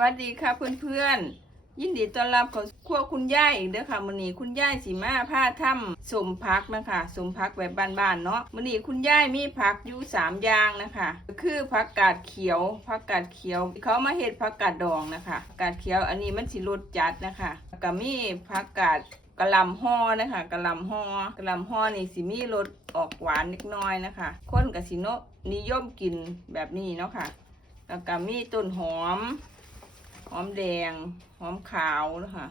วัสดีค่ะเพื่อนๆ ยินดีต้อนรับเขาครัวคุณย่ายอีกเด้อค่ะมื้อนี้คุณย่ายสิมาพาทำสมพักนะคะสมพักแบบบ้านๆเนาะมื้อนี้คุณย่ายมีผักอยู่สามอย่างนะคะคือผักกาดเขียวผักกาดเขียวเขามาเฮ็ดผักกาดดองนะคะกาดเขียวอันนี้มันสิรสจัดนะคะก็มีผักกาดกะหล่ำห่อนะคะกะหล่ำห่อกะหล่ำห่อนี่สิมีรสออกหวานนิดน้อยนะคะคนก็สิเนนิยมกินแบบนี้เนาะค่ะแล้วก็มีต้นหอม หอมแดง หอมขาวนะคะ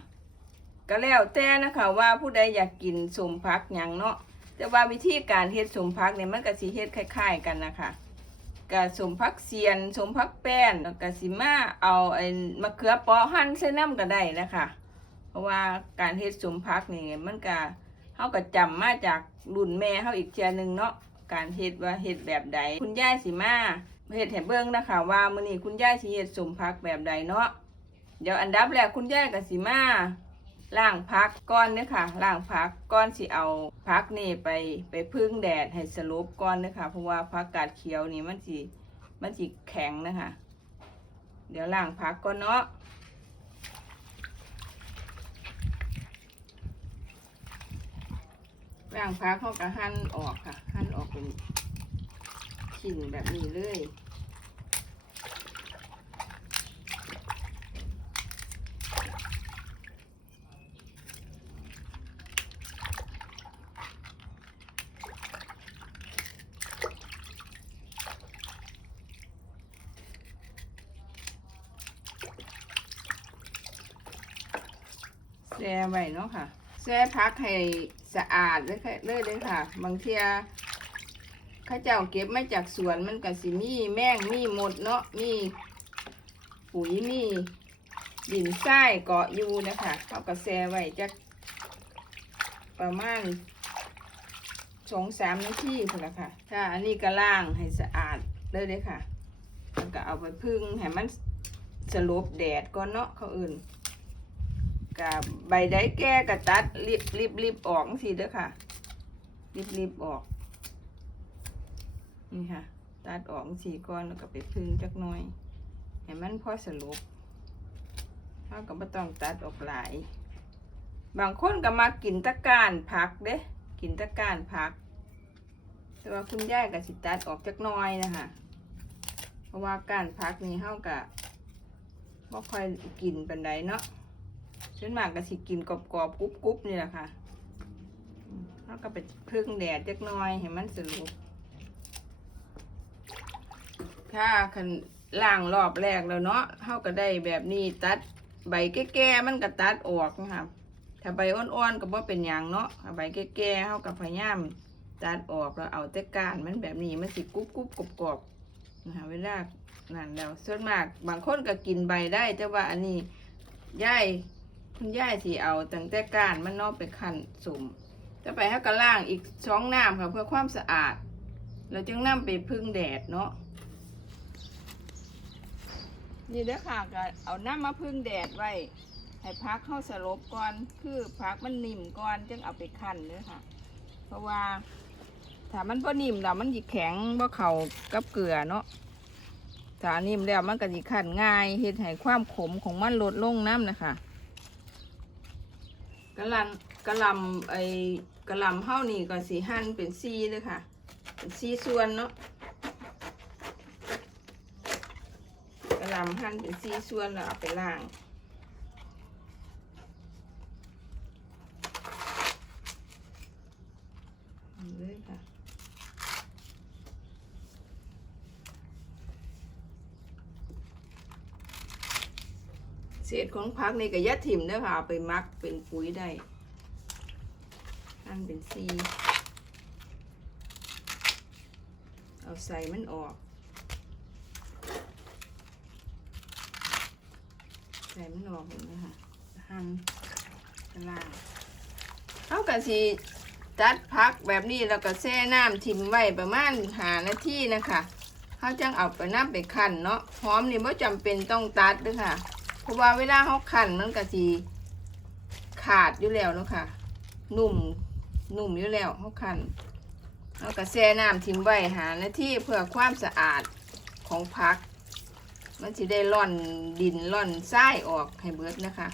ก็แล้วแต่นะคะว่าผู้ใดอยากกินสมพักหยังเนาะแต่ว่าวิธีการเฮ็ดสมพักเนี่ยมันก็สิเฮ็ดคล้ายๆกันนะคะก็สมพักเซียนสมพักแป้นแล้วก็สิมาเอาไอ้มะเขือเปาะหั่นใส่น้ำก็ได้นะคะเพราะว่าการเฮ็ดสมพักนี่มันก็เฮาก็จำมาจากรุ่นแม่เฮาอีกเทียหนึงเนาะการเฮ็ดว่าเฮ็ดแบบใดคุณยายสิมาเฮ็ดให้เบิ่งนะคะ ว่ามื้อนี้คุณยายสิเฮ็ดสมพักแบบใดเนาะ เดี๋ยวอันดับแรกคุณยายกับสิมาล้างพักก้อนเด้อค่ะล้างพักก้อนสิเอาพักนี่ไปไปพึ่งแดดให้สลบก้อนเด้อค่ะเพราะว่าพักกาดเขียวนี่มันสิมันสิแข็งนะคะ เดี๋ยวล้างพักก่อนเนาะล้างพักเขาก็หั่นออกค่ะ หั่นออกเป็นชิ้นแบบนี้เลย แช่ไว้เนาะค่ะแช่พักให้สะอาดเลยค่ะเลยเลยค่ะ บางเทียข้าเจ้าเก็บมาจากสวนมันก็สิมีแมงมีหมดเนาะมีปุ๋ยมีดินทรายเกาะอยู่นะคะเขาก็แช่ไว้จักประมาณสองสามนาทีพุ่นละค่ะ ถ้าอันนี้ก็ล้างให้สะอาดเลยเลยค่ะแล้วก็เอาไปพึ่งให้มันสลบแดดก่อนเนาะเขาอื่น กับใบได้แก่กับตัดรีบรีบรีบออกสิเด้อค่ะ รีบรีบออก นี่ค่ะ ตัดออกสีก้อนแล้วก็ไปพึ่งจักหน่อย ให้มันพอสรุปเท่ากับไม่ต้องตัดออกหลาย บางคนก็มากินตะการผักเด้กินตะการผัก แต่ว่าคุณย่ายกับสิตัดออกจักหน้อยนะคะเพราะว่าการพักนี่เท่ากับบ่ค่อยกินปันใดเนาะ ส่วนมากก็สิกินกรอบๆกรุบๆนี่แหละค่ะแล้วก็ไปพึ่งแดดจักน่อยให้มันสรุปถ้าคันล่างรอบแรกแล้วเนาะเฮาก็ได้แบบนี้ตัดใบแก่ๆมันก็ตัดออกนะคะถ้าใบอ่อนๆก็บ่เป็นหยังเนาะใบแก่ๆเฮาก็พยายามตัดออกแล้วเอาแต่ก้านมันแบบนี้มันสิกรุบๆกรอบๆนะคะเวลานั่นแล้วส่วนมากบางคนก็กินใบได้แต่ว่าอันนี้ย่าย คุณย่ายที่เอาตั้งแต่ก้านมันนอกไปขันสุ่มจะไปให้กระล่างอีกสองน้ำค่ะเพื่อความสะอาด เราจึงนำไปพึ่งแดดเนาะนี่เด้อค่ะก็เอาน้ำมาพึ่งแดดไว้ ให้พักเข้าสลบก่อนคือพักมันนิ่มก่อนจึงเอาไปคั่นเด้อค่ะ เพราะว่าถ้ามันบ่นิ่มแล้วมันสิแข็งบ่เข้ากับเกลือเนาะถ้านิ่มแล้วมันก็สิคั่นง่ายเฮ็ดให้ความขมของมันลดลงน้ำนะคะ กะลำกะลำไอ้กะลำเฮานี่ก็สีหั่นเป็นซี่เลยค่ะ เป็นซี่ส่วนเนาะกระลำหั่นเป็นซี่ส่วนแล้วเอาไปล้างเอาเลยค่ะ เศษของพักนี่ก็ยัดถิ่มเด้อค่ะเอาไปมักเป็นปุ๋ยได้หั่นเป็นซีเอาใส่มันออก ใส่มันออกเห็นไหมคะหั่นกล่างเอากะสิจัดพักแบบนี้แล้วก็แช่น้ำทิมไว้ประมาณหานาทีนะคะเขาจังเอาไปน้ำไปคั่นเนาะหอมนี่ไม่จำเป็นต้องตัดด้วยค่ะ เพราะว่าเวลาเขาคั่นมันก็สิขาดอยู่แล้วเนาะค่ะ นุ่มนุ่มอยู่แล้วเขาคั่นแล้วก็แช่น้ำทิ้มไว้หาหน้าที่เพื่อความสะอาดของพัก มันสิได้ร่อนดินร่อนทรายออกให้เบิดนะคะ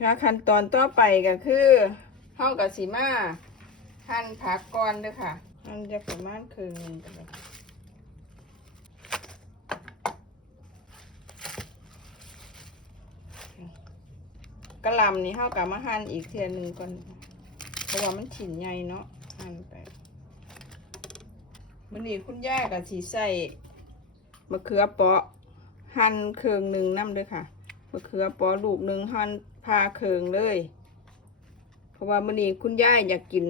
ค่ะขั้นตอนต่อไปก็คือเฮากับสีมาหั่นผักก่อนด้อค่ะ มันจะประมาณครึ่งนึง กระหลำนี่เฮากับมาหั่นอีกเทียหนึ่งก่อนเพราะว่ามันชิ้นใหญ่เนาะหั่นไปมันนี้คุณย่ากับสีใส่มะเขือเปาะหั่นเคืองหนึ่งน้ำเลยค่ะมะเขือเปาะลูกหนึ่งหั่นพาเคืองเลย เพราะว่ามื้อนี้คุณย่าอยากกิน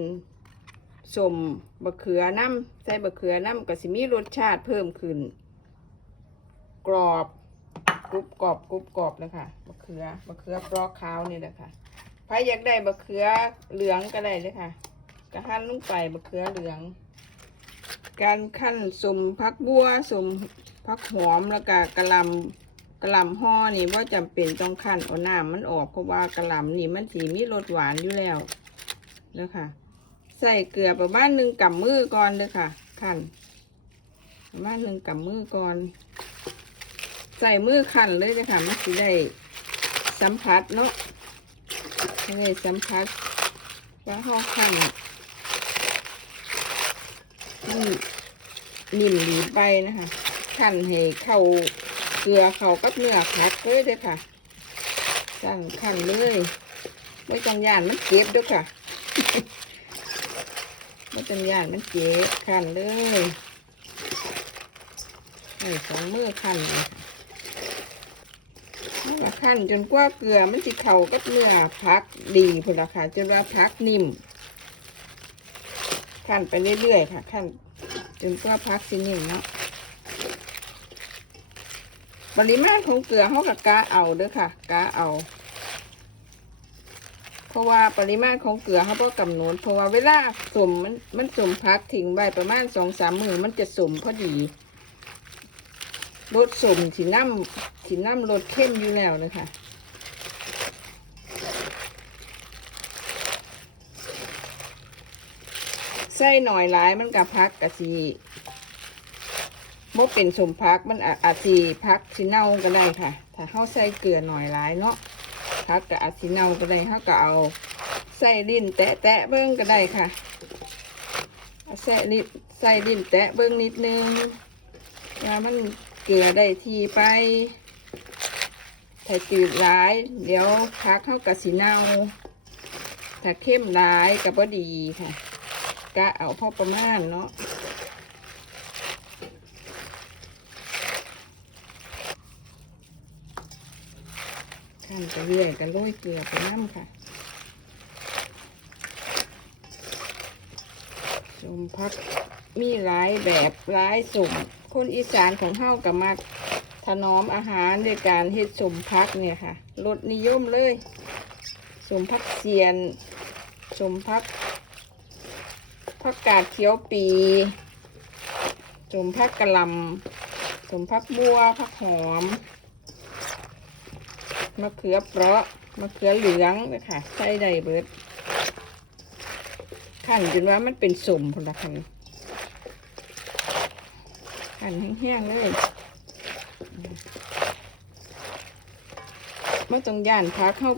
สมมะเขือน้ำใส่มะเขือน้ำก็สิมีรสชาติเพิ่มขึ้น กรอบ กรุบกรอบกรุบกรอบเลยค่ะมะเขือมะเขือปลอกขาวนี่แหละค่ะใครอยากได้มะเขือเหลืองก็ได้เลยค่ะก็หั่นลงไปมะเขือเหลือง การขั้นสมพักบัวสมพักหอมแล้วก็กระลำกระลำห่อนี่ว่าจำเป็นต้องขั้นเอาน้ำมันออกเพราะว่ากระลำนี่มันสีมีรสหวานอยู่แล้วนะคะใส่เกลือประมาณหนึ่งกำมือก่อนเลยค่ะขั้นประมาณหนึ่งกำมือก่อน ใส่มือขันเลยเลยค่ะมันจะได้สัมผัสเนาะให้ได้สัมผัสว่าห้องขันมันนิ่มหลีไปนะคะขันให้เข้าเกลือเข้ากับเนื้อผักเลยเด้ค่ะสั่งขันเลยไม่จังยานมันเก็บด้วยค่ะไม่จังยานมันเก็บขันเลยนี่สองมือขันเลยค่ะ แล้วก็ขั้นจนกว่าเกลือมันจะเข้ากับเนื้อผักดีพุ่นละค่ะจนว่าผักนิ่มขั้นไปเรื่อยๆค่ะขั้นจนกว่าพักสินิ่มเนาะปริมาณของเกลือเขากับกาเอาเด้อค่ะกาเอา เพราะว่าปริมาณของเกลือเขาก็กำหนดเพราะว่าเวลาสมมันมันสมพักทิ้งไว้ประมาณสองสามมือมันจะสมพอดีรสสมสีน้ำ สีน้ำรสเข้มอยู่แล้วเลยค่ะใส่หน่อยหลายมันกับพักกะสีบ่เป็นสมพักมันอาอาจสีพักสิเน่าก็ได้ค่ะ ถ้าเข้าใส่เกลือหน่อยหลายเนาะพักกับอาจสิเน่าก็ได้เขาก็เอาใส่ลิ้นแตะแตะเบิ้งก็ได้ค่ะใส่ลิ้นใส่ลิ้นแตะเบิ้งนิดนึงว่ามันเกลือได้ทีไป ถ้าจืดหลาย เดี๋ยวพักเข้ากับสีเนาถ้าเข้มหลายก็บ่ดีค่ะกะเอาพอประมาณเนาะขั้นไปเรื่อยกันโรยเกลือไปน้ำค่ะสมพักมีหลายแบบหลายสมคนอีสานของเฮากับมัก ถนอมอาหารด้วยการเฮ็ดสมพักเนี่ยค่ะรสนิยมเลย สมพักเสียน สมพักผักกาดเขียวปี สมผักกะหล่ำสมผักบัวผักหอม มะเขือเปราะ มะเขือเหลืองนะคะใส่ได้เบิดขันจนว่ามันเป็นสมพนละคันขันแห้งๆเลย ไม่ต้องย่านพักเข้า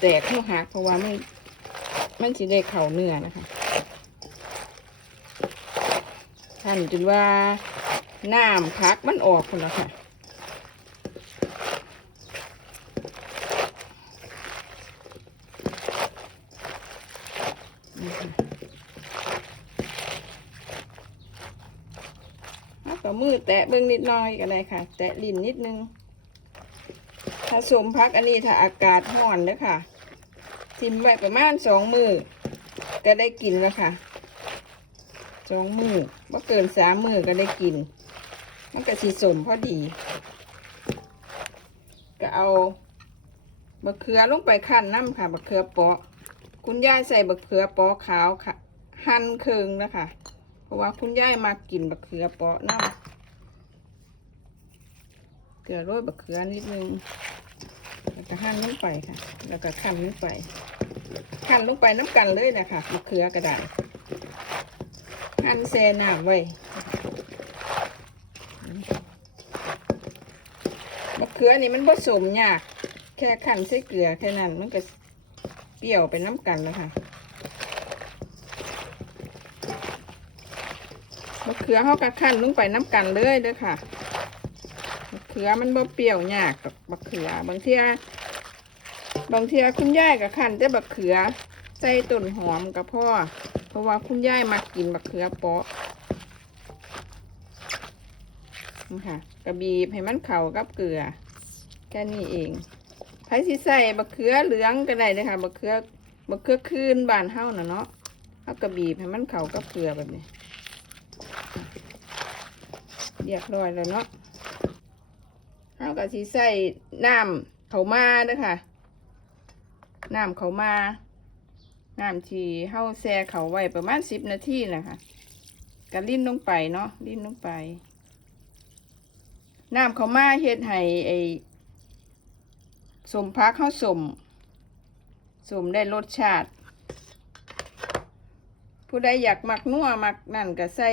แตกเข้าหักเพราะว่ามันมันสิได้เข่าเนื้อนะคะท่านจนว่าน้ำพักมันออกคนละค่ะนี่ค่ะเอา กับมือแตะเบิ้งนิดหน้อยก็ได้ค่ะ แตะลิ้นนิดนึงถ้าสมพักอันนี้ถ้าอากาศร้อนเด้อค่ะ ทิมไว้ประมาณสองมือก็ได้กินแล้วค่ะสองมือว่เกินสามมือก็ได้กิน มันก็สีสมพอดี ก็เอาบะเขือลงไปขั้นน้ำค่ะบะเขือเปาะ คุณยายใส่บะเขือเปาะขาวค่ะ หั่นเคืองนะคะ พราะว่าคุณยายมากินบักเขือเปาะน้เกลือโรยบักเขือนิดนึง แล้วก็หั่นลงไปค่ะ แล้วก็ขั้นลงไปขั้นลงไปน้ำกันเลยนะคะบักเขือกระดาษหั่นแซน้ำไว้บักเขือนี่มันผสมยาก แค่ขั้นใส่เกลือแค่นั้นมันก็เปรี้ยวไปน้ำกันแล้วค่ะ ขือเขาก็ขั้นลงไปน้ำกันเลยเด้อค่ะมะเขือมันบ่เปรี้ยวยากกับมะเขือบางเทียบางเทียคุณยายกับขั้นแต่มะเขือใส่ต้นหอมกับพ่อ เพราะว่าคุณยายมากินมะเขือเปาะนี่ค่ะกระบีบให้มันเข้ากับเกลือแค่นี้เองไผสิใส่บะเขือเหลืองก็ได้เลยค่ะบะเขือบะเขือคืนบานเฮาน่ะเนาะเอากระบีบให้มันเข้ากับเกลือแบบนี้ รียบร้อยแล้วเนาะเฮาก็สิใส่น้ำเขามาเด้อค่ะ น้ำเขามาน้ำที่เฮาแช่เขาไว้ประมาณสิบนาทีนะคะก็ลิ้นลงไปเนาะลิ้นลงไป น้ำเขามาเฮ็ดให้ไอ้สมพักเข้าสมสมได้รสชาติ ผู้ใดอยากหมักนัวหมักนั่นก็ใส่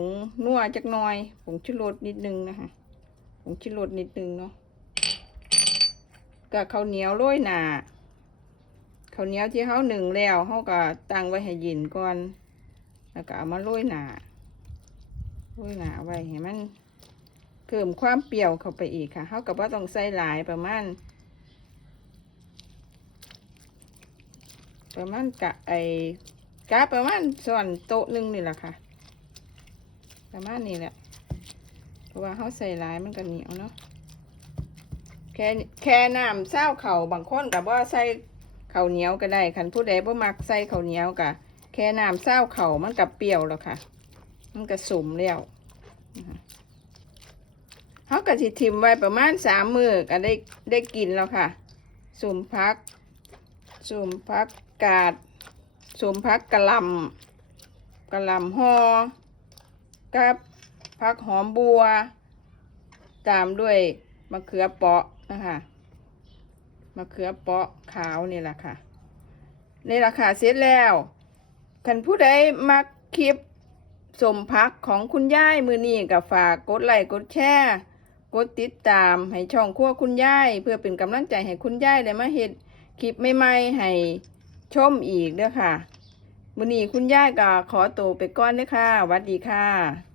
งนัวจักหน่อยผงชูรสนิดนึงนะคะผงชูรสนิดนึงเนาะกับข้าวเหนียวโรยหนาข้าวเหนียวที่เขาหนึ่งแล้วเขาก็ตั้งไว้ให้เย็นก่อน แล้วก็เอามาโรยหนาโรยหนาไว้ให้มันเพิ่มความเปรี้ยวเข้าไปอีกค่ะเขากับว่าต้องใส่หลายประมาณประมาณกะไอกะประมาณส่วนโต๊ะหนึ่งนี่แหละค่ะ ประมาณนี้แหละ เพราะว่าเขาใส่หลายมันก็เหนียวเนาะ แค่แค่น้ำเศร้าเข่าบางคนกับว่าใส่เข่าเหนียวก็ได้คันผู้ใดบ่มักใส่เข่าเหนียวกะแค่น้ำเศร้าเข่ามันกับเปรี้ยวแล้วค่ะ มันก็สมแล้วเขาก็สิทิมไว้ประมาณสามมือก็ได้ได้กินแล้วค่ะสมพักสมพักกาดสมพักกระลำกระลำห่อ กับพักหอมบัว ตามด้วยมะเขือเปาะนะคะมะเขือเปาะขาวนี่แหละค่ะนี่แหละค่ะเสร็จแล้วคันผู้ใดมักคลิปสมพักของคุณย่ายมือนี่กับฝากกดไลค์กดแชร์กดติดตามให้ช่องครัวคุณยายเพื่อเป็นกำลังใจให้คุณยายได้มาเฮ็ดคลิปใหม่ๆให้ชมอีกเด้อค่ะ มื้อนี้คุณยายก็ขอตัวไปก่อนเด้อค่ะสวัสดีค่ะ